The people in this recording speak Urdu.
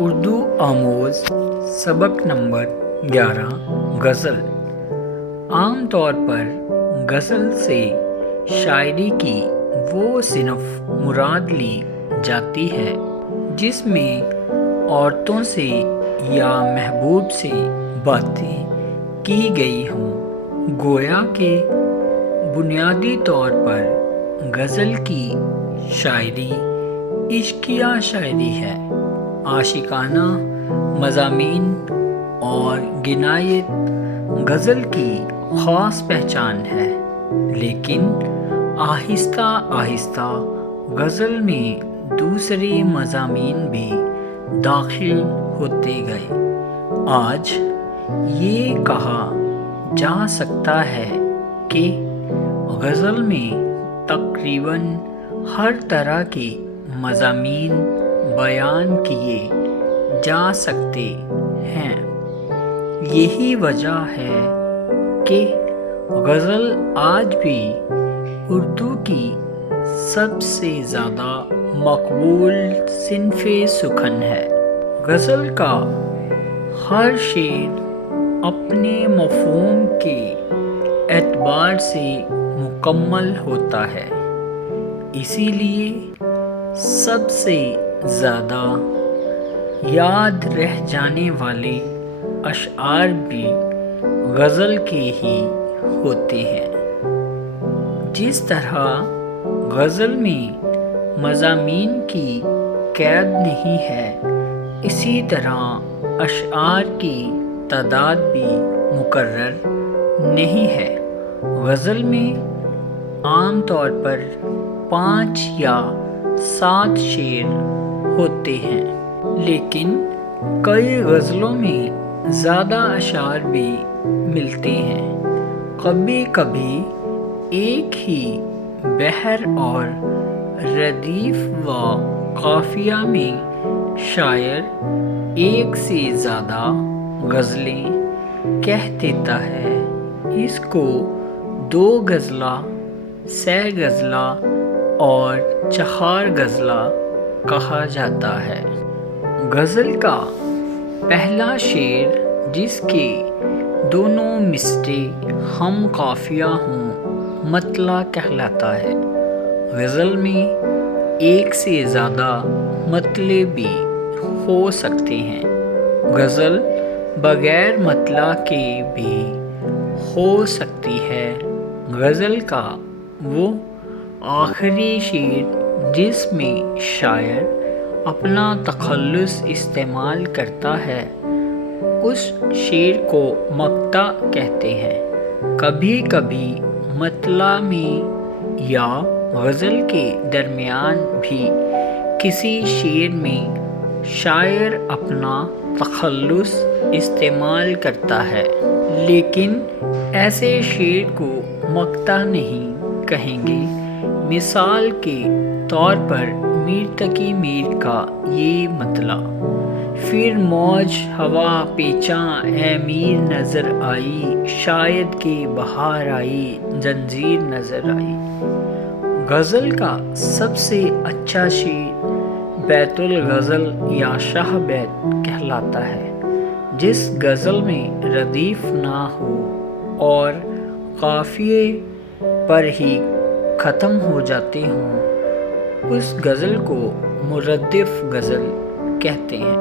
اردو آموز سبق نمبر 11 غزل۔ عام طور پر غزل سے شاعری کی وہ صنف مراد لی جاتی ہے جس میں عورتوں سے یا محبوب سے باتیں کی گئی ہوں۔ گویا کہ بنیادی طور پر غزل کی شاعری عشقیہ شاعری ہے۔ عاشقانہ مضامین اور غنایت غزل کی خاص پہچان ہے، لیکن آہستہ آہستہ غزل میں دوسرے مضامین بھی داخل ہوتے گئے۔ آج یہ کہا جا سکتا ہے کہ غزل میں تقریباً ہر طرح کے مضامین بیان کیے جا سکتے ہیں۔ یہی وجہ ہے کہ غزل آج بھی اردو کی سب سے زیادہ مقبول صنف سخن ہے۔ غزل کا ہر شعر اپنے مفہوم کے اعتبار سے مکمل ہوتا ہے، اسی لیے سب سے زیادہ یاد رہ جانے والے اشعار بھی غزل کے ہی ہوتے ہیں۔ جس طرح غزل میں مضامین کی قید نہیں ہے، اسی طرح اشعار کی تعداد بھی مقرر نہیں ہے۔ غزل میں عام طور پر 5 یا 7 شعر ہوتے ہیں، لیکن کئی غزلوں میں زیادہ اشعار بھی ملتے ہیں۔ کبھی کبھی ایک ہی بحر اور ردیف و قافیہ میں شاعر ایک سے زیادہ غزلیں کہہ دیتا ہے۔ اس کو 2 غزلہ، 3 غزلہ اور 4 غزلہ کہا جاتا ہے۔ غزل کا پہلا شعر جس کے دونوں مصرے ہم قافیہ ہوں مطلع کہلاتا ہے۔ غزل میں ایک سے زیادہ مطلع بھی ہو سکتے ہیں۔ غزل بغیر مطلع کے بھی ہو سکتی ہے۔ غزل کا وہ آخری شعر جس میں شاعر اپنا تخلص استعمال کرتا ہے، اس شعر کو مقطع کہتے ہیں۔ کبھی کبھی مطلع میں یا غزل کے درمیان بھی کسی شعر میں شاعر اپنا تخلص استعمال کرتا ہے، لیکن ایسے شعر کو مقطع نہیں کہیں گے۔ مثال کے طور پر میر تقی میر کا یہ مطلع: پھر موج ہوا پیچاں اے میر نظر آئی، شاید کہ بہار آئی زنجیر نظر آئی۔ غزل کا سب سے اچھا شعر بیت الغزل یا شاہ بیت کہلاتا ہے۔ جس غزل میں ردیف نہ ہو اور قافیے پر ہی ختم ہو جاتے ہوں، اس غزل کو مردف غزل کہتے ہیں۔